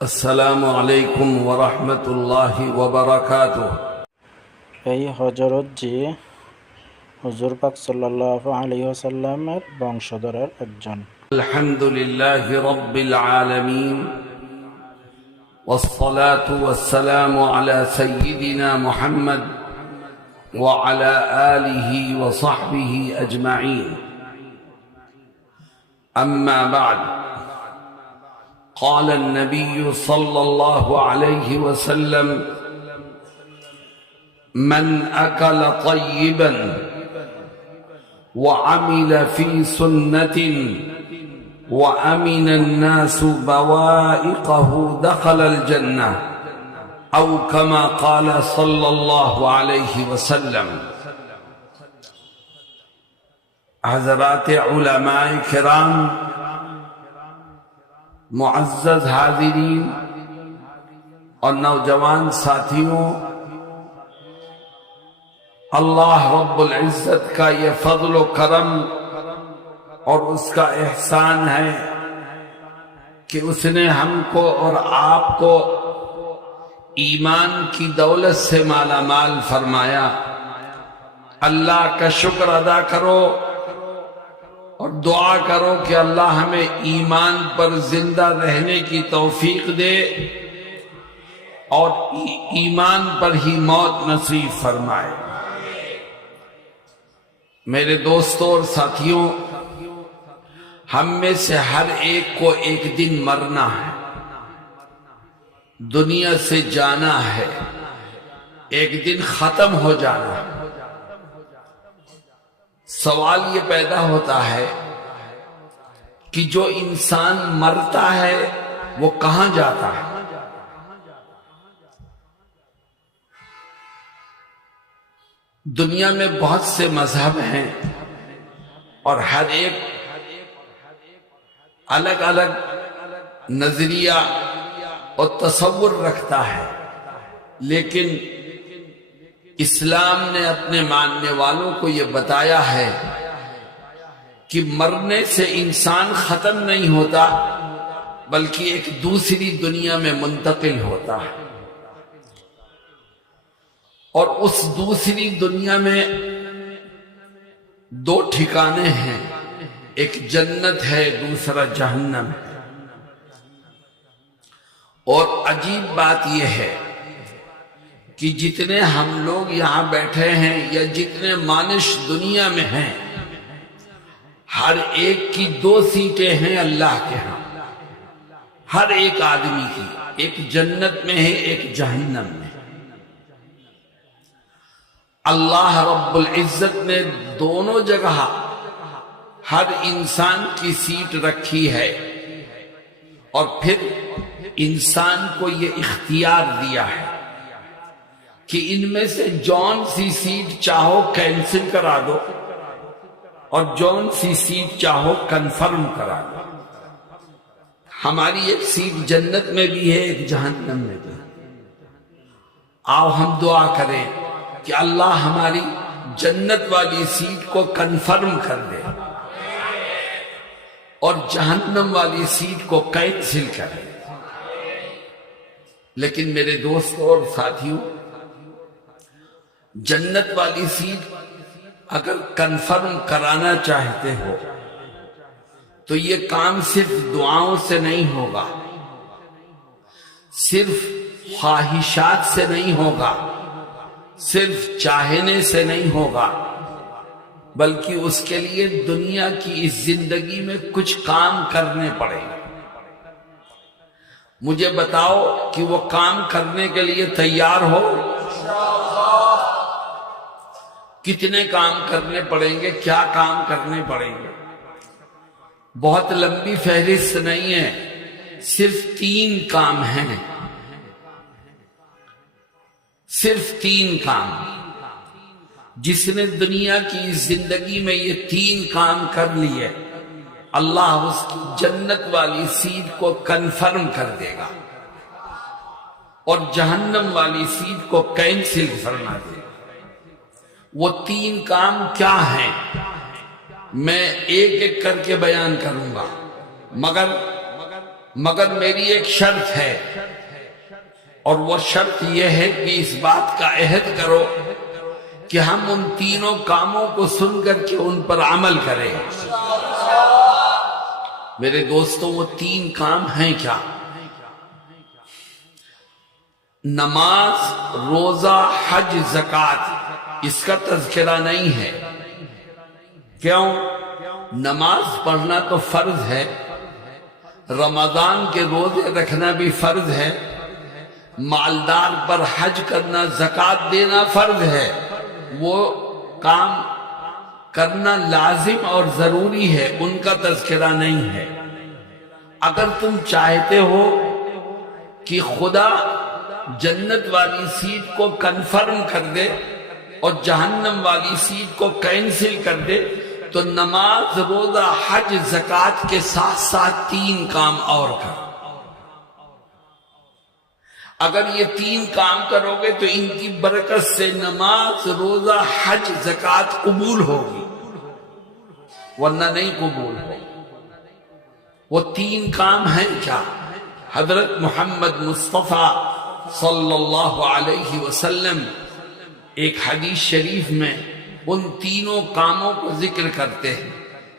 আসসালামু আলাইকুম ওয়া রাহমাতুল্লাহি ওয়া বারাকাতুহু। এই হযরত জি হুজুর পাক সাল্লাল্লাহু আলাইহি ওয়াসাল্লামের বংশধরের একজন। আলহামদুলিল্লাহি রাব্বিল আলামিন ওয়াসসালাতু ওয়াসসালামু আলা সাইয়্যিদিনা মুহাম্মদ ওয়া আলা আলিহি ওয়া সাহবিহি আজমাইন। আম্মা বা'দ। قال النبي صلى الله عليه وسلم: من أكل طيبا وعمل في سنة وأمن الناس بوائقه دخل الجنة أو كما قال صلى الله عليه وسلم۔ حضرات علماء کرام، معزز حاضرین اور نوجوان ساتھیوں، اللہ رب العزت کا یہ فضل و کرم اور اس کا احسان ہے کہ اس نے ہم کو اور آپ کو ایمان کی دولت سے مالا مال فرمایا۔ اللہ کا شکر ادا کرو اور دعا کرو کہ اللہ ہمیں ایمان پر زندہ رہنے کی توفیق دے اور ایمان پر ہی موت نصیب فرمائے۔ میرے دوستوں اور ساتھیوں، ہم میں سے ہر ایک کو ایک دن مرنا ہے، دنیا سے جانا ہے، ایک دن ختم ہو جانا ہے۔ سوال یہ پیدا ہوتا ہے کہ جو انسان مرتا ہے وہ کہاں جاتا ہے؟ دنیا میں بہت سے مذہب ہیں اور ہر ایک الگ الگ نظریہ اور تصور رکھتا ہے، لیکن اسلام نے اپنے ماننے والوں کو یہ بتایا ہے کہ مرنے سے انسان ختم نہیں ہوتا بلکہ ایک دوسری دنیا میں منتقل ہوتا ہے، اور اس دوسری دنیا میں دو ٹھکانے ہیں، ایک جنت ہے، دوسرا جہنم ہے۔ اور عجیب بات یہ ہے کہ جتنے ہم لوگ یہاں بیٹھے ہیں یا جتنے مانش دنیا میں ہیں، ہر ایک کی دو سیٹیں ہیں اللہ کے ہاں، ہر ایک آدمی کی، ایک جنت میں ہے، ایک جہنم میں۔ اللہ رب العزت نے دونوں جگہ ہر انسان کی سیٹ رکھی ہے، اور پھر انسان کو یہ اختیار دیا ہے کہ ان میں سے جون سی سیٹ چاہو کینسل کرا دو اور جون سی سیٹ چاہو کنفرم کرا دو۔ ہماری ایک سیٹ جنت میں بھی ہے، ایک جہنم میں بھی ہے۔ آؤ ہم دعا کریں کہ اللہ ہماری جنت والی سیٹ کو کنفرم کر دے اور جہنم والی سیٹ کو کینسل کر دے۔ لیکن میرے دوستوں اور ساتھیوں، جنت والی سیٹ اگر کنفرم کرانا چاہتے ہو تو یہ کام صرف دعاؤں سے نہیں ہوگا، صرف خواہشات سے نہیں ہوگا، صرف چاہنے سے نہیں ہوگا، بلکہ اس کے لیے دنیا کی اس زندگی میں کچھ کام کرنے پڑیں گے۔ مجھے بتاؤ کہ وہ کام کرنے کے لیے تیار ہو؟ کتنے کام کرنے پڑیں گے؟ کیا کام کرنے پڑیں گے؟ بہت لمبی فہرست نہیں ہے، صرف 3 کام ہیں، صرف 3 کام۔ جس نے دنیا کی زندگی میں یہ 3 کام کر لیے، اللہ اس کی جنت والی سیٹ کو کنفرم کر دے گا اور جہنم والی سیٹ کو کینسل فرما دے گا۔ وہ 3 کام کیا ہیں؟ میں ایک ایک کر کے بیان کروں گا، مگر مگر میری ایک شرط ہے، اور وہ شرط یہ ہے کہ اس بات کا عہد کرو کہ ہم ان تینوں کاموں کو سن کر کے ان پر عمل کریں۔ میرے دوستوں، وہ تین کام ہیں کیا؟ نماز، روزہ، حج، زکوٰۃ، اس کا تذکرہ نہیں ہے۔ کیوں؟ نماز پڑھنا تو فرض ہے، رمضان کے روزے رکھنا بھی فرض ہے، مالدار پر حج کرنا، زکوٰۃ دینا فرض ہے، وہ کام کرنا لازم اور ضروری ہے، ان کا تذکرہ نہیں ہے۔ اگر تم چاہتے ہو کہ خدا جنت والی سیٹ کو کنفرم کر دے اور جہنم والی سیٹ کو کینسل کر دے تو نماز، روزہ، حج، زکوٰۃ کے ساتھ ساتھ تین کام اور کرو۔ اگر یہ تین کام کرو گے تو ان کی برکت سے نماز، روزہ، حج، زکوٰۃ قبول ہوگی، ورنہ نہیں قبول ہوگی۔ وہ تین کام ہیں کیا؟ حضرت محمد مصطفیٰ صلی اللہ علیہ وسلم ایک حدیث شریف میں ان تینوں کاموں کو ذکر کرتے ہیں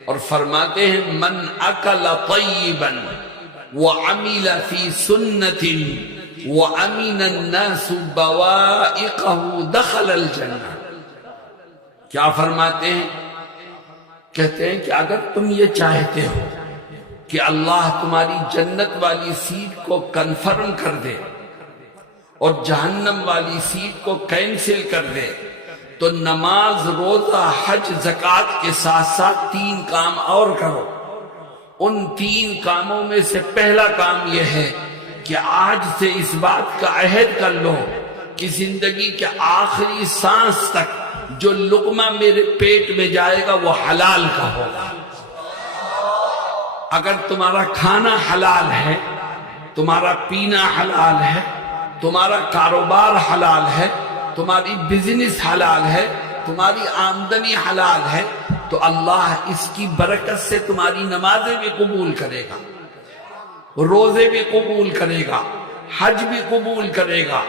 اور فرماتے ہیں من اکل طیبا وعمل فی سنت وامن الناس بوائقہ دخل الجنہ۔ کیا فرماتے ہیں؟ کہتے ہیں کہ اگر تم یہ چاہتے ہو کہ اللہ تمہاری جنت والی سیٹ کو کنفرم کر دے اور جہنم والی سیٹ کو کینسل کر دے تو نماز، روزہ، حج، زکوٰۃ کے ساتھ ساتھ تین کام اور کرو۔ ان تین کاموں میں سے پہلا کام یہ ہے کہ آج سے اس بات کا عہد کر لو کہ زندگی کے آخری سانس تک جو لقمہ میرے پیٹ میں جائے گا وہ حلال کا ہوگا۔ اگر تمہارا کھانا حلال ہے، تمہارا پینا حلال ہے، تمہارا کاروبار حلال ہے، تمہاری بزنس حلال ہے، تمہاری آمدنی حلال ہے، تو اللہ اس کی برکت سے تمہاری نمازیں بھی قبول کرے گا، روزے بھی قبول کرے گا، حج بھی قبول کرے گا،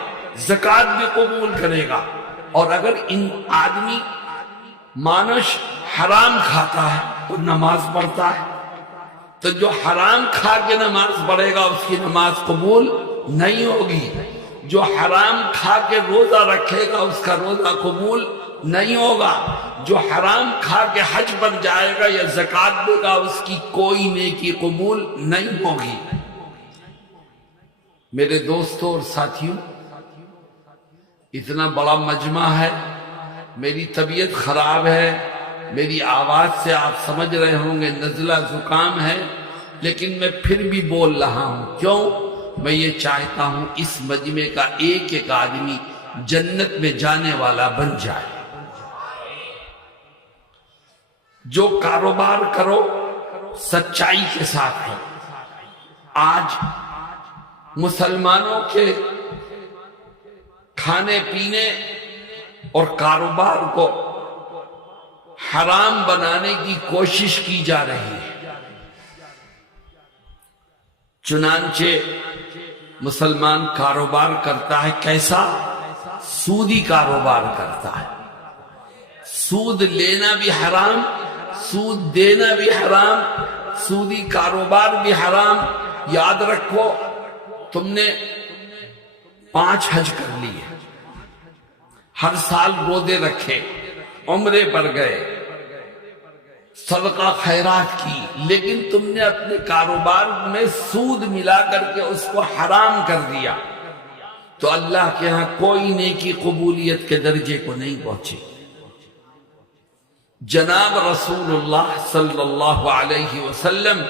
زکوٰۃ بھی قبول کرے گا۔ اور اگر ان آدمی مانش حرام کھاتا ہے تو نماز پڑھتا ہے، تو جو حرام کھا کے نماز پڑھے گا اس کی نماز قبول نہیں ہوگی، جو حرام کھا کے روزہ رکھے گا اس کا روزہ قبول نہیں ہوگا، جو حرام کھا کے حج پر جائے گا یا زکوٰۃ دے گا اس کی کوئی نیکی قبول نہیں ہوگی۔ میرے دوستوں اور ساتھیوں، اتنا بڑا مجمع ہے، میری طبیعت خراب ہے، میری آواز سے آپ سمجھ رہے ہوں گے نزلہ زکام ہے، لیکن میں پھر بھی بول رہا ہوں۔ کیوں؟ میں یہ چاہتا ہوں اس مجمع کا ایک ایک آدمی جنت میں جانے والا بن جائے۔ جو کاروبار کرو سچائی کے ساتھ کرو۔ آج مسلمانوں کے کھانے پینے اور کاروبار کو حرام بنانے کی کوشش کی جا رہی ہے، چنانچہ مسلمان کاروبار کرتا ہے کیسا؟ سودی کاروبار کرتا ہے، سود لینا بھی حرام، سود دینا بھی حرام، سودی کاروبار بھی حرام۔ یاد رکھو، تم نے 5 حج کر لیے، ہر سال روزے رکھے، عمرے پر گئے، صدقہ خیرات کی، لیکن تم نے اپنے کاروبار میں سود ملا کر کے اس کو حرام کر دیا، تو اللہ کے ہاں کوئی نیکی قبولیت کے درجے کو نہیں پہنچے۔ جناب رسول اللہ صلی اللہ علیہ وسلم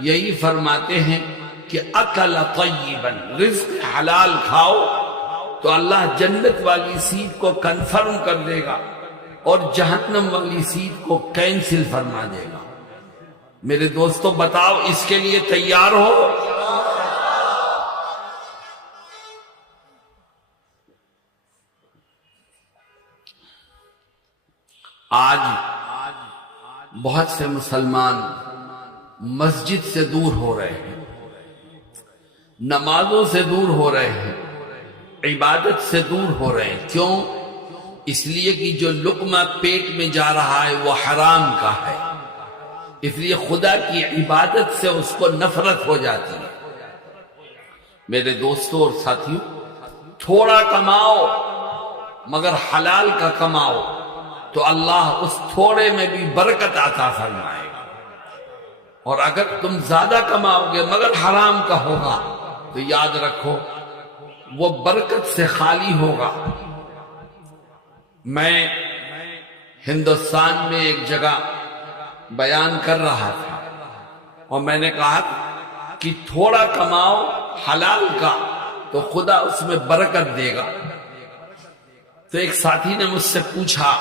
یہی فرماتے ہیں کہ اکل طیبا، رزق حلال کھاؤ تو اللہ جنت والی سیٹ کو کنفرم کر دے گا اور جہنم والی سیٹ کو کینسل فرما دے گا۔ میرے دوستو، بتاؤ اس کے لیے تیار ہو؟ آج بہت سے مسلمان مسجد سے دور ہو رہے ہیں، نمازوں سے دور ہو رہے ہیں، عبادت سے دور ہو رہے ہیں۔ کیوں؟ اس لیے کہ جو لقمہ پیٹ میں جا رہا ہے وہ حرام کا ہے، اس لیے خدا کی عبادت سے اس کو نفرت ہو جاتی ہے۔ میرے دوستوں اور ساتھیوں، تھوڑا کماؤ مگر حلال کا کماؤ تو اللہ اس تھوڑے میں بھی برکت عطا فرمائے گا، اور اگر تم زیادہ کماؤ گے مگر حرام کا ہوگا تو یاد رکھو وہ برکت سے خالی ہوگا۔ میں ہندوستان میں ایک جگہ بیان کر رہا تھا اور میں نے کہا کہ تھوڑا کماؤ حلال کا تو خدا اس میں برکت دے گا۔ تو ایک ساتھی نے مجھ سے پوچھا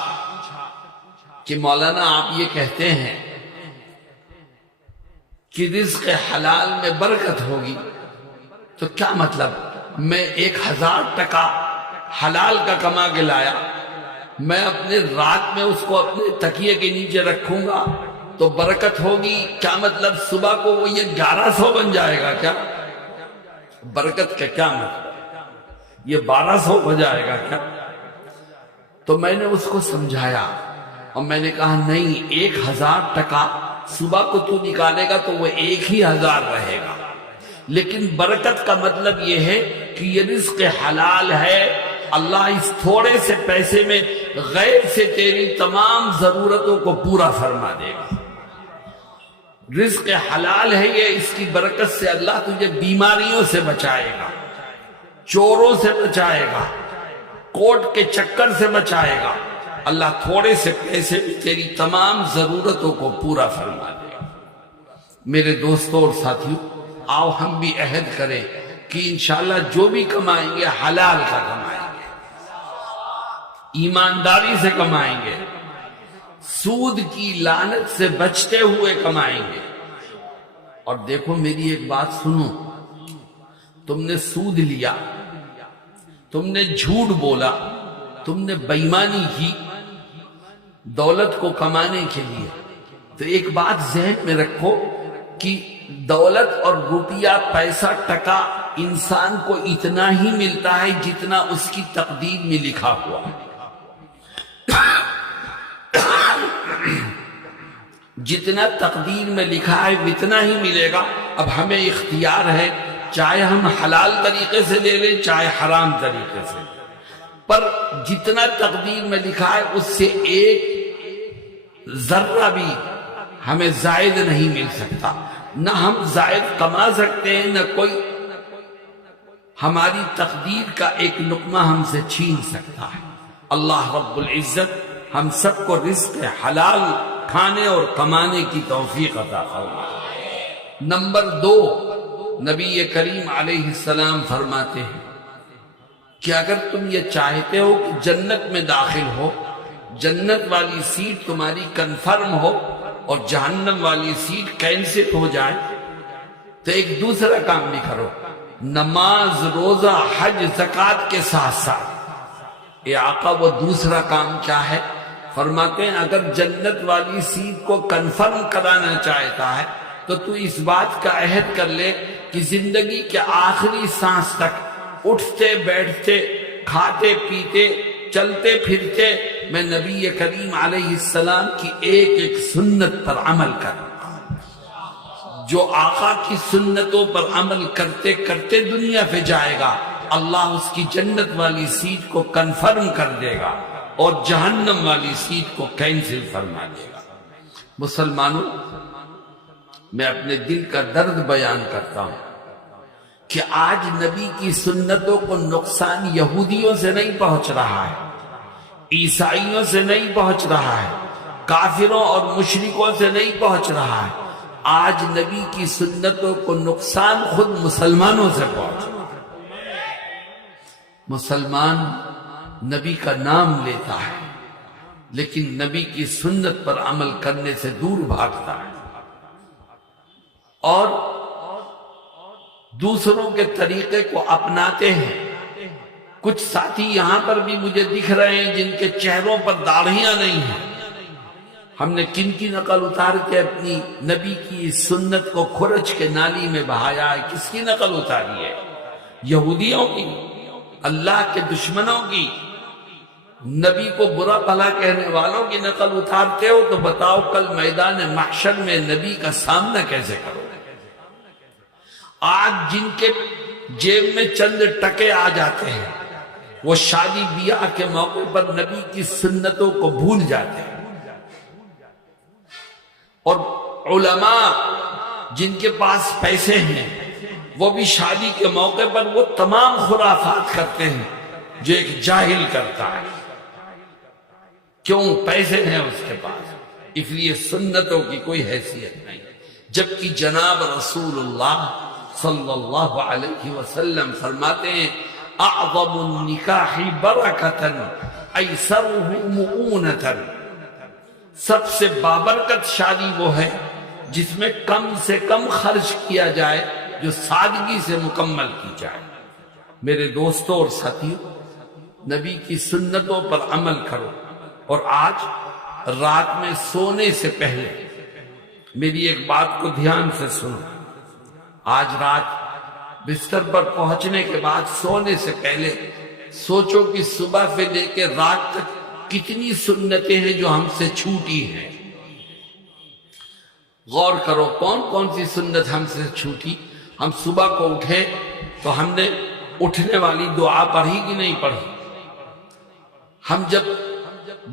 کہ مولانا آپ یہ کہتے ہیں کہ رزق حلال میں برکت ہوگی، تو کیا مطلب؟ میں 1000 ٹکا حلال کا کما کے لایا، میں اپنے رات میں اس کو اپنے تکیے کے نیچے رکھوں گا تو برکت ہوگی؟ کیا مطلب صبح کو وہ یہ 1100 بن جائے گا کیا؟ برکت کا کیا مطلب؟ یہ 1200 ہو جائے گا کیا؟ تو میں نے اس کو سمجھایا اور میں نے کہا نہیں، 1000 ٹکا صبح کو تو نکالے گا تو وہ 1000 رہے گا، لیکن برکت کا مطلب یہ ہے کہ یہ رزق حلال ہے، اللہ اس تھوڑے سے پیسے میں غیب سے تیری تمام ضرورتوں کو پورا فرما دے گا۔ رزق حلال ہے یہ، اس کی برکت سے اللہ تجھے بیماریوں سے بچائے گا، چوروں سے بچائے گا، کوٹ کے چکر سے بچائے گا، اللہ تھوڑے سے پیسے میں تیری تمام ضرورتوں کو پورا فرما دے گا۔ میرے دوستوں اور ساتھیوں، آؤ ہم بھی عہد کریں کہ انشاءاللہ جو بھی کمائیں گے حلال کا کمائیں گے، ایمانداری سے کمائیں گے، سود کی لعنت سے بچتے ہوئے کمائیں گے۔ اور دیکھو میری ایک بات سنو، تم نے سود لیا، تم نے جھوٹ بولا، تم نے بےایمانی کی دولت کو کمانے کے لیے، تو ایک بات ذہن میں رکھو کہ دولت اور روپیہ، پیسہ، ٹکا انسان کو اتنا ہی ملتا ہے جتنا اس کی تقدیر میں لکھا ہوا ہے۔ جتنا تقدیر میں لکھا ہے اتنا ہی ملے گا۔ اب ہمیں اختیار ہے، چاہے ہم حلال طریقے سے لے لیں چاہے حرام طریقے سے، پر جتنا تقدیر میں لکھا ہے اس سے ایک ذرہ بھی ہمیں زائد نہیں مل سکتا، نہ ہم زائد کما سکتے ہیں، نہ کوئی ہماری تقدیر کا ایک لقمہ ہم سے چھین سکتا ہے۔ اللہ رب العزت ہم سب کو رزق حلال کھانے اور کمانے کی توفیق عطا فرمائے۔ نمبر 2، نبی کریم علیہ السلام فرماتے ہیں کہ اگر تم یہ چاہتے ہو کہ جنت میں داخل ہو، جنت والی سیٹ تمہاری کنفرم ہو اور جہنم والی سیٹ کینسل ہو جائے، تو ایک دوسرا کام بھی کرو، نماز، روزہ، حج، زکوٰۃ کے ساتھ ساتھ۔ اے آقا وہ دوسرا کام کیا ہے؟ فرماتے ہیں اگر جنت والی سیٹ کو کنفرم کرانا چاہتا ہے تو تو اس بات کا عہد کر لے کہ زندگی کے آخری سانس تک اٹھتے بیٹھتے، کھاتے پیتے، چلتے پھرتے میں نبی کریم علیہ السلام کی ایک ایک سنت پر عمل کروں۔ جو آقا کی سنتوں پر عمل کرتے کرتے دنیا پہ جائے گا، اللہ اس کی جنت والی سیٹ کو کنفرم کر دے گا اور جہنم والی سیٹ کو کینسل فرما دے گا۔ مسلمانوں، میں اپنے دل کا درد بیان کرتا ہوں کہ آج نبی کی سنتوں کو نقصان یہودیوں سے نہیں پہنچ رہا ہے، عیسائیوں سے نہیں پہنچ رہا ہے، کافروں اور مشرکوں سے نہیں پہنچ رہا ہے، آج نبی کی سنتوں کو نقصان خود مسلمانوں سے پہنچ رہا ہے۔ مسلمان نبی کا نام لیتا ہے لیکن نبی کی سنت پر عمل کرنے سے دور بھاگتا ہے اور دوسروں کے طریقے کو اپناتے ہیں۔ کچھ ساتھی یہاں پر بھی مجھے دکھ رہے ہیں جن کے چہروں پر داڑھیاں نہیں ہیں، ہم نے کن کی نقل اتار کے اپنی نبی کی سنت کو کھرچ کے نالی میں بہایا ہے؟ کس کی نقل اتاری ہے؟ یہودیوں کی، اللہ کے دشمنوں کی، نبی کو برا بھلا کہنے والوں کی نقل اتارتے ہو تو بتاؤ کل میدان محشر میں نبی کا سامنا کیسے کرو؟ آج جن کے جیب میں چند ٹکے آ جاتے ہیں وہ شادی بیاہ کے موقع پر نبی کی سنتوں کو بھول جاتے ہیں، اور علماء جن کے پاس پیسے ہیں وہ بھی شادی کے موقع پر وہ تمام خرافات کرتے ہیں جو ایک جاہل کرتا ہے۔ کیوں؟ پیسے ہیں اس کے پاس، اس لیے سنتوں کی کوئی حیثیت نہیں، جبکہ جناب رسول اللہ صلی اللہ علیہ وسلم فرماتے ہیں اعظم النکاح برکۃ ایسرہ مؤونۃ، سب سے بابرکت شادی وہ ہے جس میں کم سے کم خرچ کیا جائے، جو سادگی سے مکمل کی جائے۔ میرے دوستوں اور ساتھیوں، نبی کی سنتوں پر عمل کرو، اور آج رات میں سونے سے پہلے میری ایک بات کو دھیان سے سنو۔ آج رات بستر پر پہنچنے کے بعد سونے سے پہلے سوچو کہ صبح سے لے کے رات تک کتنی سنتیں ہیں جو ہم سے چھوٹی ہیں۔ غور کرو کون کون سی سنت ہم سے چھوٹی۔ ہم صبح کو اٹھے تو ہم نے اٹھنے والی دعا پڑھی کہ نہیں پڑھی؟ ہم جب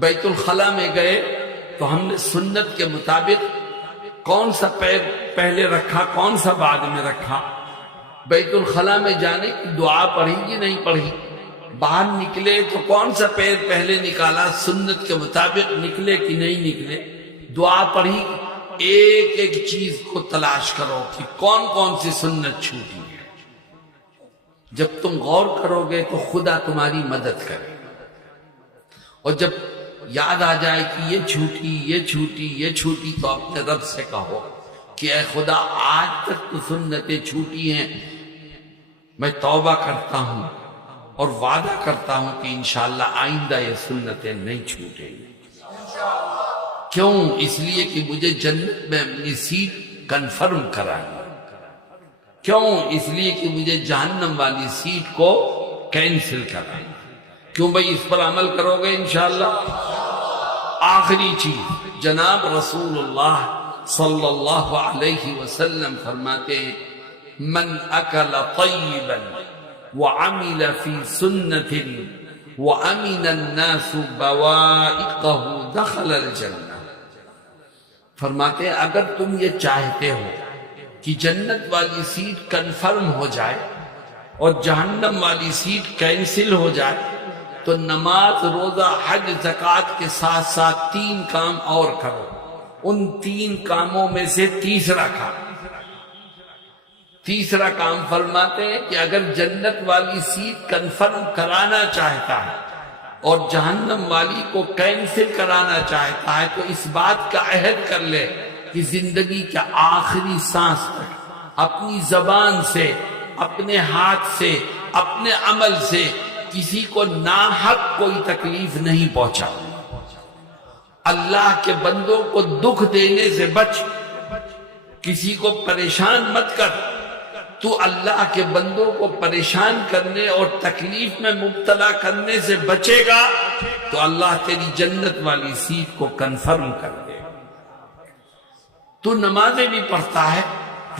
بیت الخلاء میں گئے تو ہم نے سنت کے مطابق کون سا پیر پہلے رکھا، کون سا بعد میں رکھا؟ بیت الخلاء میں جانے کی دعا پڑھی کہ نہیں پڑھی؟ باہر نکلے تو کون سا پیر پہلے نکالا، سنت کے مطابق نکلے کہ نہیں نکلے؟ دعا پڑھی؟ ایک ایک چیز کو تلاش کرو کہ کون کون سی سنت چھوٹی ہے۔ جب تم غور کرو گے تو خدا تمہاری مدد کرے، اور جب یاد آ جائے کہ یہ چھوٹی یہ چھوٹی یہ چھوٹی تو اپنے رب سے کہو کہ اے خدا آج تک تو سنتیں چھوٹی ہیں، میں توبہ کرتا ہوں اور وعدہ کرتا ہوں کہ انشاءاللہ آئندہ یہ سنتیں نہیں چھوٹیں گی۔ کیوں؟ اس لیے کہ مجھے جنت میں اپنی سیٹ کنفرم کرانی۔ کیوں؟ اس لیے کہ مجھے جہنم والی سیٹ کو کینسل کرانی۔ کیوں بھائی؟ اس پر عمل کرو گے انشاءاللہ۔ آخری چیز، جناب رسول اللہ صلی اللہ علیہ وسلم فرماتے ہیں من اکل طیبا وعمل فی سنت وامن الناس بوائقہ دخل الجنہ۔ فرماتے ہیں اگر تم یہ چاہتے ہو کہ جنت والی سیٹ کنفرم ہو جائے اور جہنم والی سیٹ کینسل ہو جائے تو نماز، روزہ، حج، زکوٰۃ کے ساتھ ساتھ 3 کام اور کرو۔ ان 3 کاموں میں سے تیسرا کام فرماتے ہیں کہ اگر جنت والی سیٹ کنفرم کرانا چاہتا ہے اور جہنم والی کو کینسل کرانا چاہتا ہے تو اس بات کا عہد کر لے کہ زندگی کے آخری سانس تک اپنی زبان سے، اپنے ہاتھ سے، اپنے عمل سے کسی کو ناحق کوئی تکلیف نہیں پہنچا۔ اللہ کے بندوں کو دکھ دینے سے بچ، کسی کو پریشان مت کر۔ تو اللہ کے بندوں کو پریشان کرنے اور تکلیف میں مبتلا کرنے سے بچے گا تو اللہ تیری جنت والی سیٹ کو کنفرم کر دے گا۔ تو نمازیں بھی پڑھتا ہے،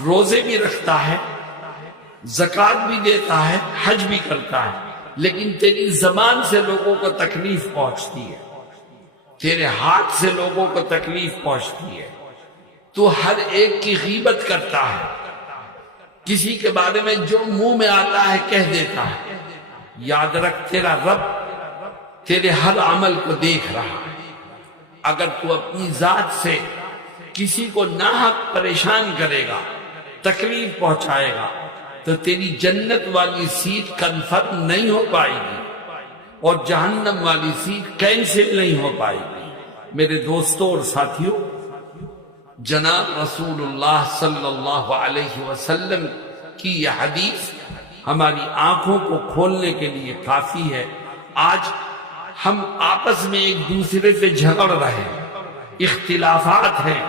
روزے بھی رکھتا ہے، زکوٰۃ بھی دیتا ہے، حج بھی کرتا ہے، لیکن تیری زبان سے لوگوں کو تکلیف پہنچتی ہے، تیرے ہاتھ سے لوگوں کو تکلیف پہنچتی ہے، تو ہر ایک کی غیبت کرتا ہے، کسی کے بارے میں جو منہ میں آتا ہے کہہ دیتا ہے۔ یاد رکھ تیرا رب تیرے ہر عمل کو دیکھ رہا ہے۔ اگر تو اپنی ذات سے کسی کو ناحق پریشان کرے گا، تکلیف پہنچائے گا تو تیری جنت والی سیٹ کنفرم نہیں ہو پائے گی اور جہنم والی سیٹ کینسل نہیں ہو پائے گی۔ میرے دوستوں اور ساتھیوں، جناب رسول اللہ صلی اللہ علیہ وسلم کی یہ حدیث ہماری آنکھوں کو کھولنے کے لیے کافی ہے۔ آج ہم آپس میں ایک دوسرے سے جھگڑ رہے ہیں، اختلافات ہیں،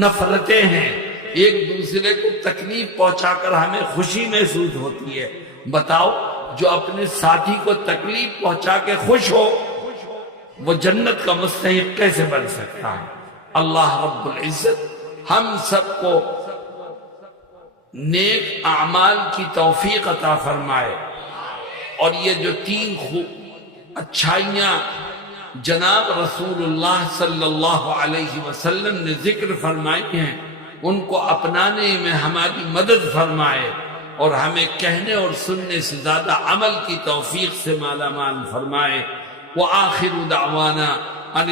نفرتیں ہیں، ایک دوسرے کو تکلیف پہنچا کر ہمیں خوشی محسوس ہوتی ہے۔ بتاؤ، جو اپنے ساتھی کو تکلیف پہنچا کے خوش ہو وہ جنت کا مستحق کیسے بن سکتا ہے؟ اللہ رب العزت ہم سب کو نیک اعمال کی توفیق عطا فرمائے، اور یہ جو تین اچھائیاں جناب رسول اللہ صلی اللہ علیہ وسلم نے ذکر فرمائی ہیں ان کو اپنانے میں ہماری مدد فرمائے، اور ہمیں کہنے اور سننے سے زیادہ عمل کی توفیق سے مالا مال فرمائے۔ وآخر دعوانا ان